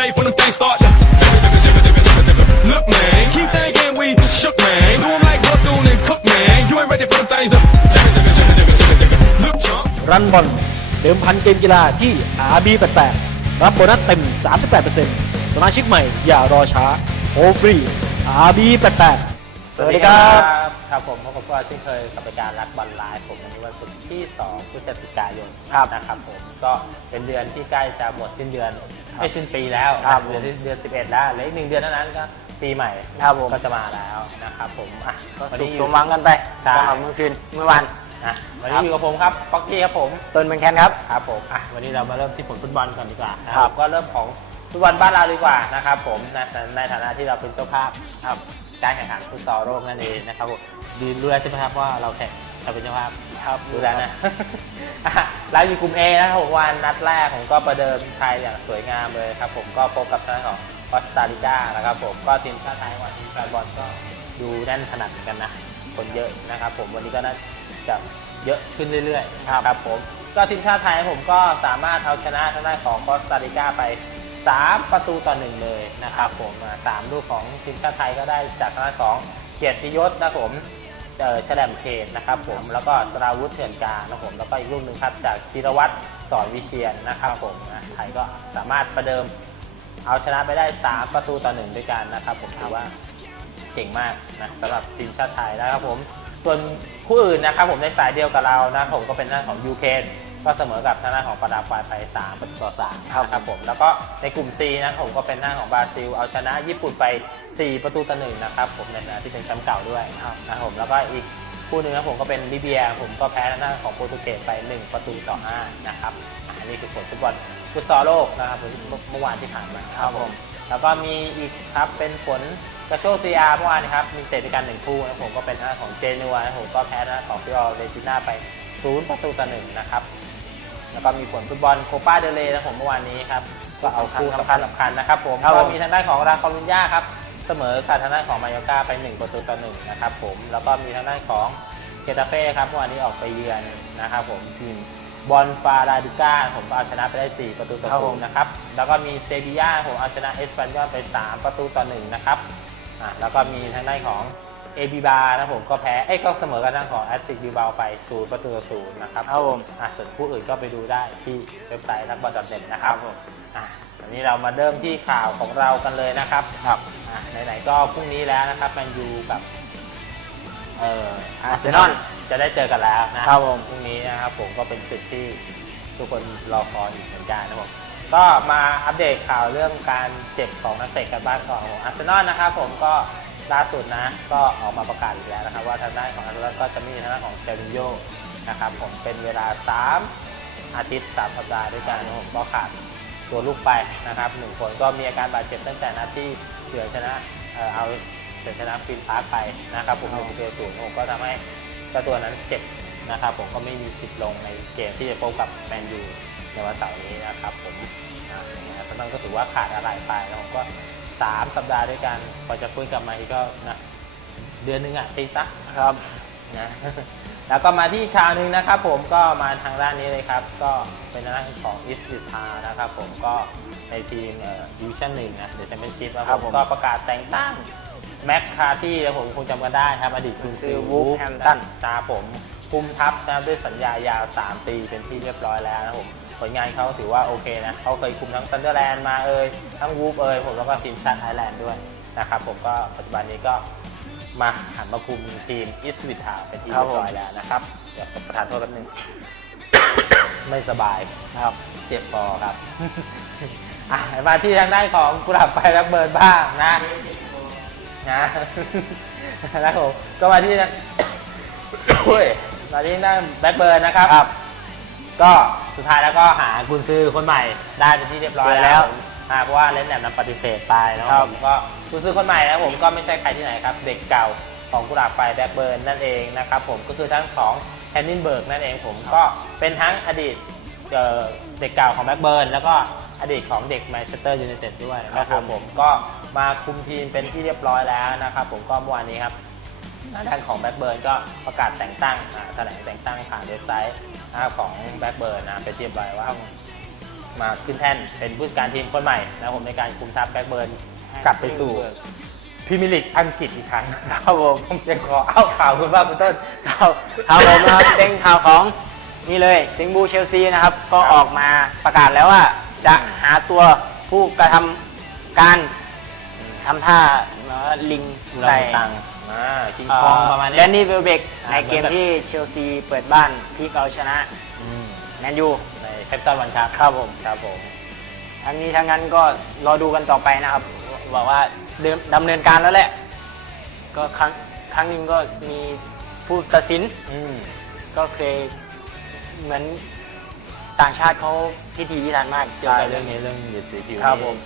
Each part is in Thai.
safe when them things start. Look, man, keep thinking we shook, man. Do them like Bethune and Cook, man. You ain't ready for them things. Look, chump. รันบอลเดิมพันเกมกีฬาที่ RB88 รับโบนัสเต็ม 38%สมาชิกใหม่อย่ารอช้าโอฟรี RB88 สวัสดีครับครับผมพบกับพวกเราเช่นเคยกับรายการรักบอลไลฟ์ผมในวันศุกร์ที่ 2 พฤศจิกายนครับนะครับผมก็เป็นเดือนที่ใกล้จะหมดสิ้นเดือนไม่สิ้นปีแล้วครับเดือนที่เดือน 11 แล้วเหลืออีกหนึ่งเดือนเท่านั้นก็ปีใหม่ครับผมก็จะมาแล้วนะครับผมอะก็วันสุนี้ขอสยู่มหวังกันไปใช่สำหรับเมื่อคืนเมื่อวานอะวันนี้อยู่กับผมครับป๊อกกี้ครับผมต้นเป็นแคนครับครับผมอะวันนี้เรามาเริ่มที่ผลฟุตบอลก่อนดีกว่านะคครัรับบก็เริ่มของฟุตบอลบ้านเราดีกว่านะครับผมในในฐานะที่เราเป็นเจ้าภาพครับ การแข่งขันฟุตซอลโลกนั่นเองนะครับผมดูรู้แล้วใช่ไหมครับว่าเราแข่งเราเป็นเจ้าภาพครับดูแล้วนะเราอยู่กลุ่ม A นะครับผมวันนัดแรกผมก็ประเดิมไทยอย่างสวยงามเลยครับผมก็พบกับทางของออสตาริกานะครับผมก็ทีมชาติไทยวันนี้แฟนบอลก็ดูแน่นขนาดเหมือนกันนะคนเยอะนะครับผมวันนี้ก็น่าจะเยอะขึ้นเรื่อยๆครับผมก็ทีมชาติไทยผมก็สามารถเอาชนะทางด้านของคอสตาริกาไป 3 ประตูต่อหนึ่งเลยนะครับผมสามลูกของทีมชาติไทยก็ได้จากทางด้านของเกียรติยศนะครับผมเจอแฉลมเคนนะครับผมแล้วก็สราวุธเถื่อนกานะครับผมแล้วก็อีกลูกหนึ่งครับจากธีรวัตรสอนวิเชียนนะครับผมไทยก็สามารถประเดิมเอาชนะไปได้ 3 ประตูต่อหนึ่งด้วยกันนะครับผมถือว่าเก่งมากนะสำหรับทีมชาติไทยนะครับผมส่วนคู่อื่นนะครับผมในสายเดียวกับเรานะผมก็เป็นหน้าของยูเครน ก็เสมอกับทางด้านของปาราควายไป3ประตูต่อ3ครับผมแล้วก็ในกลุ่ม C นะครับผมก็เป็นหน้านของบราซิล เอาชนะญี่ปุ่นไป 4 ประตูต่อหนึ่งนะครับผมในฐานะที่เป็นแชมป์เก่าด้วยนะครับผมแล้วก็อีกคู่หนึ่งนะผมก็เป็นลิเบียผมก็แพ้ทางด้านของโปรตุเกสไป 1 ประตูต่อ5นะครับอ่าอันนี้คือผลฟุตบอลฟุตซอลโลกนะครับผมเมื่อวานที่ผ่านมาครับผมแล้วก็มีอีกครับเป็นผลกระโชกซีอาร์เมื่อวานนะครับมีเตะด้วยกันหนึ่งคู่นะผมก็เป็นหน้าของเจนัวนะผมก็แพ้หน้าของฟิออเรติน่าไปศูนย์ประตูต่อหนึ่งนะครับ แล้วก็มีผลฟุตบอลโคปาเดเลนะผมเมื่อวานนี้ครับก็เอาคู่สำคัญสำคัญนะครับผมครับผมก็มีทางด้านของราคอลุนยาครับเสมอกับทางด้านของมายอร์กาไป 1 ประตูต่อหนึ่งนะครับผมแล้วก็มีทางด้านของเกตาเฟ่ครับเมื่อวานนี้ออกไปเยือนนะครับผมทีมบอลฟาราดิก้าผมก็เอาชนะไปได้ 4 ประตูต่อครับผศูมนย์นะครับ แล้วก็มีเซบียาผมเอาชนะเอสปันยอลไป 3 ประตูต่อหนึ่งนะครับอะแล้วก็มีทางด้านของ เอบีบานะผมก็แพ้เอ้ยก็เสมอกับทางของแอตติกบิวบาไปศูนย์ประตูต่อศูนย์นะครับครับผม อะส่วนคู่อื่นก็ไปดูได้ที่เว็บไซต์นักบอลดอทเน็ตนะครับอะวันนี้เรามาเริ่มที่ข่าวของเรากันเลยนะครับครับอะไหนๆก็พรุ่งนี้แล้วนะครับแมนยูกับเอ่ออาร์เซนอลจะได้เจอกันแล้วนะครับผม พรุ่งนี้นะครับผมก็เป็นศึกที่ทุกคนรอคอยอยู่เหมือนกันนะครับผมก็มาอัปเดตข่าวเรื่องการเจ็บของนักเตะกันบ้างก่อนของอาร์เซนอลนะครับผมก็ ล่าสุดนะก็ออกมาประกาศอีกแล้วนะครับ ว่าทางด้านของอาร์เซนอลก็จะมีทางด้านของเซรินโยนะครับผมเป็นเวลา 3 อาทิตย์ 3 สัปดาห์ด้วยกันนะครับผมก็ขาดตัวลูกไปนะครับหนึ่งคนก็มีอาการบาดเจ็บตั้งแต่นัดที่เฉือชนะเอาเฉือชนะฟินพาร์คไปนะครับผมหนึ่งประตูศูนย์ผมก็ทำให้เจ้าตัวนั้นเจ็บนะครับผมก็ไม่มีสิทธิ์ลงในเกมที่จะพบกับแมนยูในวันเสาร์นี้นะครับผมอ่าอย่างเงี้ยเพราะฉะนั้นก็ถือว่าขาดอะไรไปแล้วผมก็ 3 สัปดาห์ด้วยกันพอจะฟื้นกลับมาอีกก็นะเดือนหนึงอะตีซะครับนะแล้วก็มาที่ข่าวหนึ่งนะครับผมก็มาทางด้านนี้เลยครับ ก็เป็นทางด้านของอิสติทานะครับผมก็ในทีมดิวิชั่นหนึ่งนะเดอะแชมเปี้ยนชิพนะคครัรับบผมก็ประกาศแต่งตั้งแม็กคาที่แล้วผมคงจำกันได้ครับ อดีตคุณซื้อ Wolverhampton ตาผม คุมทัพนะครับด้วยสัญญายาว 3 ปีเป็นที่เรียบร้อยแล้วนะครับผมผลงานเขาถือว่าโอเคนะเขาเคยคุมทั้งซันเดอร์แลนด์มาเอ่ยทั้งวูฟเอ่ยผมแล้วก็ทีมชาติไอร์แลนด์ด้วยนะครับผมก็ปัจจุบันนี้ก็มาหันมาคุมทีมอิสวิทาเป็นที่เรียบร้อยแล้วนะครับเดี๋ยวประธานโทษแป๊บนึงไม่สบายครับเจ็บคอครับมาที่ทางด้านของกุหลาบไฟแบ็คเบิร์นบ้างนะนะนะครับผมก็มาที่เฮ้ย มาที่นั่นแบ็คเบิร์นนะครับ ครับ ก็สุดท้ายแล้วก็หากุนซื้อคนใหม่ได้เป็นที่เรียบร้อยแล้แล้ววอ่าเพราะว่าเล่นแหนมนั้นปฏิเสธไปนะครับ ผมก็กุนซื้อคนใหม่นะครับผมก็ไม่ใช่ใครที่ไหนครับ เด็กเก่าของกุหลาบไฟแบ็คเบิร์นนั่นเองนะครับผมก็คือทั้งของแฮนนินเบิร์กนั่นเองผมก็เป็นทั้งอดีตเอ่อเด็กเก่าของแบ็คเบิร์นแล้วก็อดีตของเด็กแมนเชสเตอร์ยูไนเต็ดด้วยนะครับผมก็มาคุมทีมเป็นที่เรียบร้อยแล้วนะครับผมก็เมื่อวานนี้ครับ ทางด้านของแบ็กเบิร์นก็ประกาศแต่งตั้งแถลงแต่งตั้งผ่านเว็บไซต์ของแบ็กเบิร์นนะไปนที่เรียบร้ว่ามาขึ้นแท่นเป็นผู้จัดการทีมคนใหม่นะผมในการคุมทัพแบ็คเบิร์นกลับไปสู่พรีเมียร์ลีกอังกฤษอีกครั้งครับผมผมจะขอเอาข่าวคุณว่าคุณต้นครับครับผมนะครับเป็นข่าวของนี่เลยสิงบูเชลซีนะครับ ก็ออกมาประกาศแล้วว่า จะหาตัวผู้กระทำการทำท่าลิงใส่ อ่าคิงเอ่คองอประมาณแดนี้นนี่เวลเบกอ่าในเกมเหมือนแบบที่เชลซีเปิดบ้านที่เขาชนะอืมแมนยูในแคปตันวันครับครับผมครับผมทั้งนี้ทั้งนั้นก็รอดูกันต่อไปนะครับบอกว่าเดิมดำเนินการแล้วแหละ ก็ครั้งครั้งหนึ่งก็มีผู้ตัดสินอืมก็เคยเหมือนต่างชาติเขาพิธีพิถันมากเกี่ยวใช่กับเรื่เรื่อองงนี้นี้เรื่องเหยียดสีผิวครับนี่ผม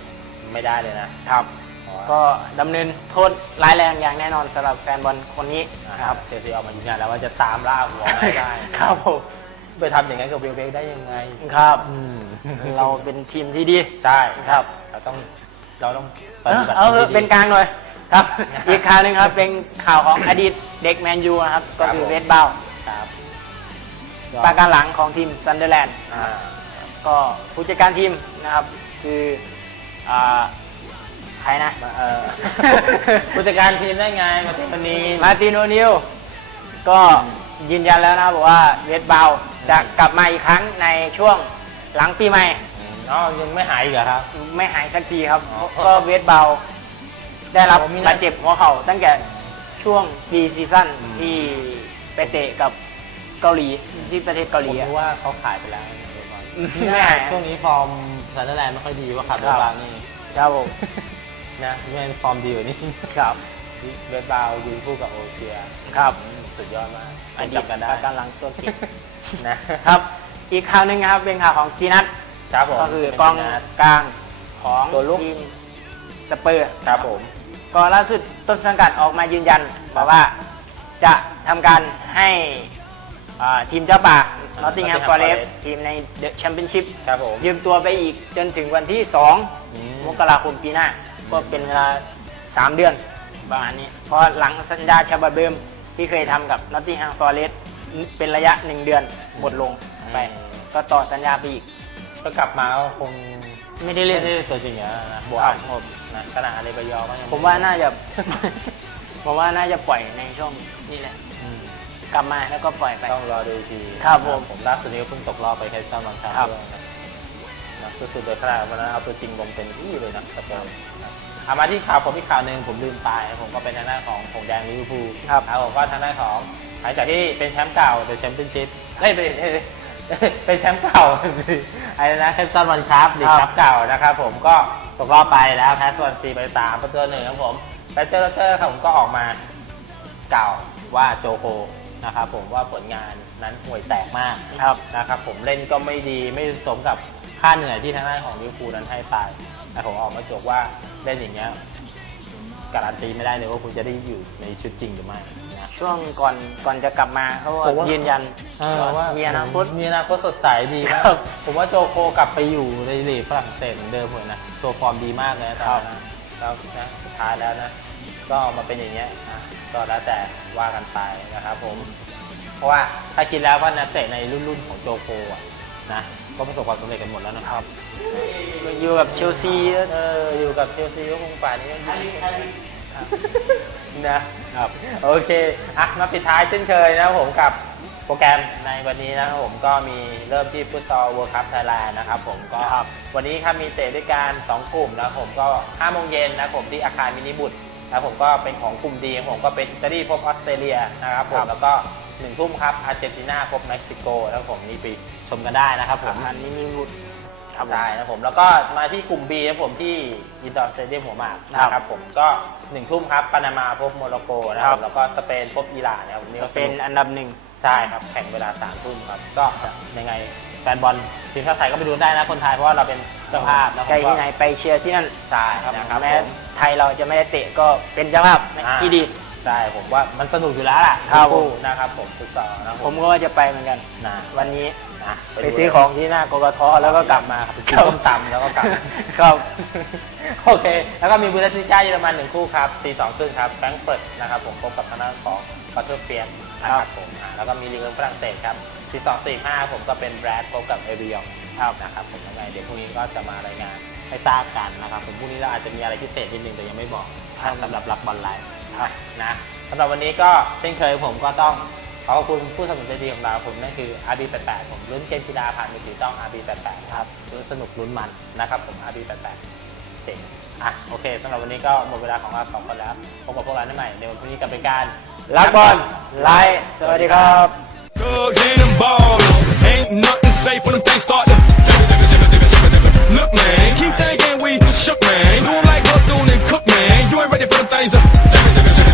ไม่ได้เลยนะครับเพราะว่า ก็ดำเนินโทษร้ายแรงอย่างแน่นอนสำหรับแฟนบอลคนนี้นะนะคครัรับบเชลซีออกมายืนยันแล้วว่าจะตามล่าหัวให้ได้ครับผมไปทำอย่างนั้นกับเวลเบกได้ยังไงครับอืมเราเป็นทีมที่ดีใช่ครับเราต้องเราต้องปเอฏิอบัติเอาเถที่อะดีเป็นกลางหน่อยครับ อีกข่าวหนึ่งครับเป็นข่าวของอดีตเด็กแมนยูนะครับ ก็คือผมเวสต์บาวครับปราการหลังของทีมซันเดอร์แลนด์อ่าก็ผู้จัดการทีมนะครับ คืออ่า ใครนะมาเออ ผู้จัดการทีมได้ไงมาที่วันนี้มาร์ตินโอนิลก็ยืนยันแล้วนะครับบอกว่าเวสต์บาวจะกลับมาอีกครั้งในช่วงหลังปีใหม่ อ๋อยังไม่หายอีกเหรอครับ ไม่หายสักทีครับอ๋อก็เวสต์บาวได้รับอ๋อมีนะบาดเจ็บหัวเข่าตั้งแต่ช่วงปีซีซั่นอืมที่ไปเตะกับเกาหลีที่ประเทศเกาหผลีมอะรู้ว่าเขาขายไปแล้วนะเบลบอลอืมไม่หายช่วงนี้ฟอร์มซันเดอร์แลนด์ไม่ค่อยดีว่าขาดเบลบานี่ครับผม นะไม่เป็นฟอร์มดีกว่านี้ครับ เวสบาวยืนคู่กับโอเชียครับอืมสุดยอดมากอดีตจำกันได้ปราการหลังตัวเก่งนะครับ อีกข่าวหนึ่งนะครับเป็นข่าวของกีนัทครับผมก็คือกองกลางของตัวลุกทีมสเปอร์ครับผม ก็ล่าสุดต้นสังกัดออกมายืนยันบอกว่าจะทำการให้อ่าทีมเจ้าป่าอ่า Nottingham Nottingham Forest Forest ทีมในเดอะแชมเปี้ยนชิพครับผมยืมตัวไปอีกจนถึงวันที่อืม2มกราคมปีหน้า ก็เป็นเวลา 3 เดือนประมาณนี้ เพราะหลังสัญญาฉบับเดิมที่เคยทำกับ Nottingham Forest เป็นระยะ 1 เดือนหมดลงไป ก็ต่อสัญญาไปอีก ก็กลับมาก็คงไม่ได้เล่นไม่ได้ตัวจริงอย่างนั้นนะบวครักบผมนะขนาดอะไรไปยอก็ยังไผมว่าน่าจะผมว่าน่าจะปล่อยในช่วงนี้แหละอืมกลับมาแล้วก็ปล่อยไปต้องรอดูอีกทีครับผมผมล่าสุดนี้ก็เพิ่งตกรอบไปแค่ซัมบางครั้งครับด้วยนะนะสุดๆเลยขนาดวันนั้นเอาตัวจริงลงเป็นที่เลยนะสเปอร์นะเอามาที่ข่าวผมอีกข่าวหนึ่งผมลืมไปผมก็เป็นทางด้านของผงแดงลิเวอร์พูลครับครับผมก็ทางด้านของหลังจากที่เป็นแชมป์เก่าเดอะแชมเปี้ยนชิพเฮ้ยเป็นเอ้ยเป็นแชมป์เก่าอะไรนะแคปซันวันครับลีกครับเก่านะครับผมก็ตกรอบไปแล้วแพ้สวนซีไปสามประตูหนึ่งครับผมแบเจอร์โรเจอร์ครับผมก็ออกมากล่าวว่าโจโค นะครับผมว่าผลงานนั้นห่วยแตกมากครับนะครับผมเล่นก็ไม่ดีไม่สมกับค่าเหนื่อยที่ทางด้านของลิเวอร์พูลนั้นให้ไปแต่ผมออกมาจบว่าเล่นอย่างเงี้ยการันตีไม่ได้เลยว่าคุณจะได้อยู่ในชุดจริงหรือไม่นะช่วงก่อนก่อนจะกลับมาเขาก็ผมว่ายืนยันเออว่า มีอนาคต มีอนาคตสดใสดีมากครับ ผมว่าโจโคกลับไปอยู่ในลีกฝรั่งเศสเหมือนเดิมเลยนะตัวฟอร์มดีมากเลยนะตอนนั้นนะแล้วนะสุดท้ายแล้วนะ ก็มาเป็นอย่างเงี้ยนะก็แล้วแต่ว่ากันไปนะครับผม เพราะว่าถ้าคิดแล้วว่านักเตะในรุ่นๆของโจโคอะนะก็ประสบความสำเร็จกันหมดแล้วนะครับ อยู่กับเชลซีเอออยู่กับเชลซีก็คงป่านนี้ยังดีนะครับ โอเคอะมาปิดท้ายเช่นเคยนะครับผมกับโปรแกรมในวันนี้นะครับผมก็มีเริ่มที่ฟุตซอลเวิร์คัพไทยแลนด์นะครับผมก็ครับวันนี้ครับมีเตะด้วยกัน2กลุ่มนะครับผมก็5โมงเย็นนะครับผมที่อาคารมินิบุตรนะ ครับผมก็เป็นของกลุ่มดีของผมก็เป็นอิตาลีพบออสเตรเลียนะครับผมแล้วก็หนึ่งทุ่มครับอาร์เจนตินาพบเม็กซิโกนะครับผมนี่ไปชมกันได้นะครับผมอันนี้มีบุตรครับใช่นะครับผมแล้วก็มาที่กลุ่ม B นะครับผมที่อินดอร์สเตเดียมหัวหมากนะครับผมก็หนึ่งทุ่มครับปานามาพบโมร็อกโกนะครับแล้วก็สเปนพบอิหร่านนะครับวันนี้ก็สเป็นนุกอันดับหนึ่งใช่ครับแข่งเวลาสามทุ่มครับก็ยังไงแฟนบอล ทีมชาติไทยก็ไปดูได้นะคนไทยเพราะว่าเราเป็นเจ้าภาพนะใกล้ที่ไหนไปเชียร์ที่นั่นใช่ครับนะครับแม้ผมไทยเราจะไม่ได้เตะก็เป็นเจ้าภาพอ่าที่ดี ใช่ผมว่ามันสนุกอยู่แล้วล่ะครับทั้งนะครับผมฟุตซอลนะครับผผมมก็ว่าจะไปเหมือนกัน นะวันนี้นะไปซื้อของที่หน้ากกทแล้วก็กลับมาไปกินส้มตำแล้วก็กลับ ครับ โอเค แล้วก็มีบูเดสลิก้าเยอรมันหนึ่งคู่ครับตีสองครึ่งครับแฟรงก์เฟิร์ตนะครับผมพบกับทางด้านของบัตเตอร์เฟียนนะครับผมอ่าแล้วก็มีลีกเอิงฝรั่งเศสครับ 1245 ผมก็เป็นแบรดพบกับเอวิยองครับนะครับผมยังไงเดี๋ยวพรุ่งนี้ก็จะมารายงานให้ทราบกันนะครับผมพรุ่งนี้เราอาจจะมีอะไรพิเศษนิดนึงแต่ยังไม่บอกอะสำหรับรักบอลไลน์นะสำหรับวันนี้ก็เช่นเคยผมก็ต้องขอขอบคุณผู้สนับสนุนใจดีของเราผมนั่นคือ RB88 ผมลุ้นเกมกีฬาผ่านมือถือต้อง RB88 ครับลุ้นสนุกลุ้นมันนะครับผม RB88 เจ๋งอะโอเคสำหรับวันนี้ก็หมดเวลาของเราสองคนแล้วพบกับพวกเราได้ใหม่ในวันพรุ่งนี้กับรายการรักบอลไลฟ์สวัสดีครับ thugs and them ballers. Ain't nothing safe when them things start to. Look, man, keep thinking we shook, man. Doing like Bethune and Cook, man. You ain't ready for them things to.